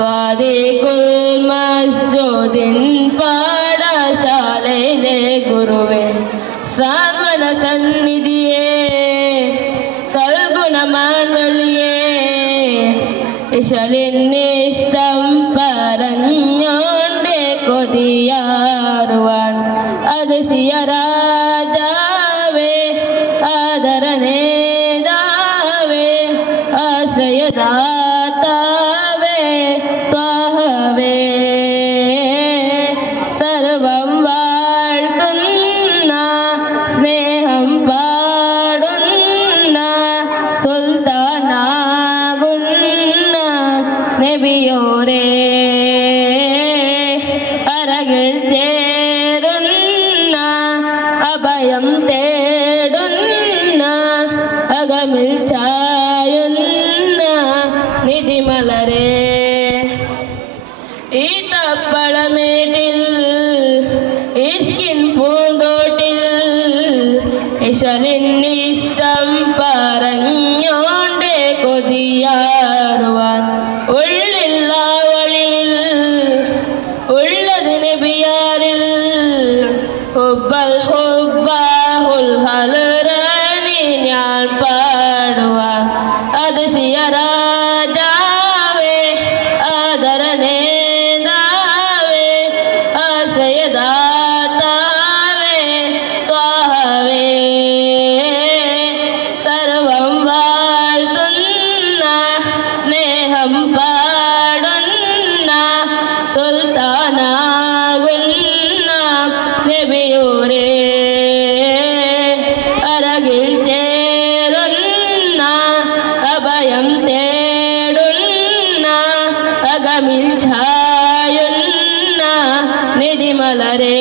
സ്വാദിഖുൽ മസ്ജിദിൻ പാഠശാലയിലെ ഗുരുവേ, സാന്ത്വന സന്നിധിയേ, സൽഗുണമാൻ വലിയേ, ഇശലിന്നിഷ്ടം പറഞ്ഞോണ്ട് കൊതിയാറുവാൻ അതിശയ രാജാവേ, ആദരനേതാവേ, ആശ്രയദാതാവേ, ത്വാഹവേ, സർവം വാഴ്ത്തുന്ന സ്നേഹം പാടുന്ന സുൽത്താനാകുന്ന നബിയോരേ, അരകിൽ ചേരുന്ന അഭയം തേടുന്ന അകമിൽ ചായുന്ന നിധിമലരേ, ഈ തപ്പളമേട്ടിൽ ഇഷ്കിൻ പൂന്തോട്ടിൽ ഇശലിന്നിഷ്ടം പറഞ്ഞോണ്ട് കൊതിയാറുവാൻ ഉള്ളില്ല വഴിയിൽ ഉള്ളത് നബിയാരിൽ ഹുബ്ബൽ ഹുബ്ബാഹുൽ ഹലറാനി ഞാൻ പാടുവാൻ അതിശയ രാജാവേ, ആദരനേതാവേ, ആശ്രയദാതാവേ, ത്വാഹവേ, സർവം വാഴ്ത്തുന്ന സ്നേഹം പാടുന്ന സുൽത്താനാകുന്ന നബിയോരേ, അരകിൽ ചേരുന്ന അഭയം തേടുന്ന അകമിൽ ഛായുന്ന നിധിമലരേ.